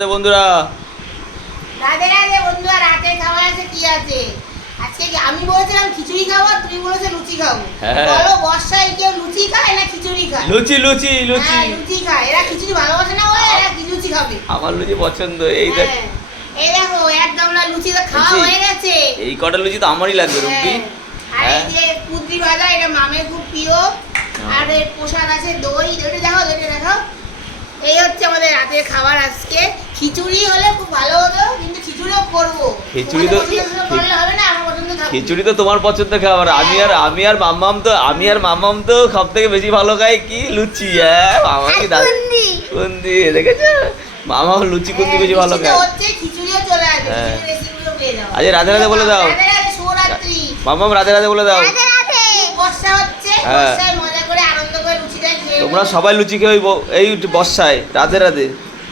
বন্ধুরা রাধে রাধে বন্ধুরা, রাতে খাওয়া আছে কি আছে? আজকে কি আমি বলেছিলাম খিচুড়ি খাবো, তুমি বলেছো লুচি খাবো। হ্যাঁ। বলো বর্ষায় কেউ লুচি খায় না খিচুড়ি খায়? লুচি লুচি লুচি হ্যাঁ, লুচি খায়। এরা খিচুড়ি ভালোবাসে না বলে এরা কি লুচি খাবে। আমার লুচি পছন্দ। এই দেখ, হ্যাঁ, এই দেখো একদম না, লুচি তো খাওয়া লুচি। হয়ে গেছে। এই কটা লুচি তো আমারই লাগবে রুম্পি। আর এই হ্যাঁ। যে কুদ্রি ভাজা, এটা মামের খুব প্রিয়। আর এর প্রসাদ আছে দই, দইটা দেখো, দইটা দেখো। এই হচ্ছে আমাদের রাতের খাবার আজকে। খিচুড়ি হলে খুব ভালো হতো, কিন্তু খিচুড়িও করবো। খিচুড়ি তো করলে হবে না, আমার পছন্দ থাকবে। খিচুড়ি তো তোমার পছন্দের খাবার। আমি আর মাম্মাম তো সব থেকে বেশি ভালো খাই কি লুচি। হ্যাঁ, মামা কি দাদা কুন্দি দেখেছো, মামা লুচি কুন্দি বেশি ভালো খায়। হচ্ছে খিচুড়িও চলে আসবে, হ্যাঁ। খিচুড়ির রেসিপিও পেয়ে যাও। আজকে রাধে রাধে বলে দাও। রাধে রাধে, শুভরাত্রি। মাম্মাম রাধে রাধে বলে দাও। বর্ষা হচ্ছে, হ্যাঁ। বর্ষায় মজা করে আনন্দ করে লুচিটা খেয়ে তোমরা নেবে। সবাই লুচি খেয়ে এই বর্ষায় রাধে রাধে।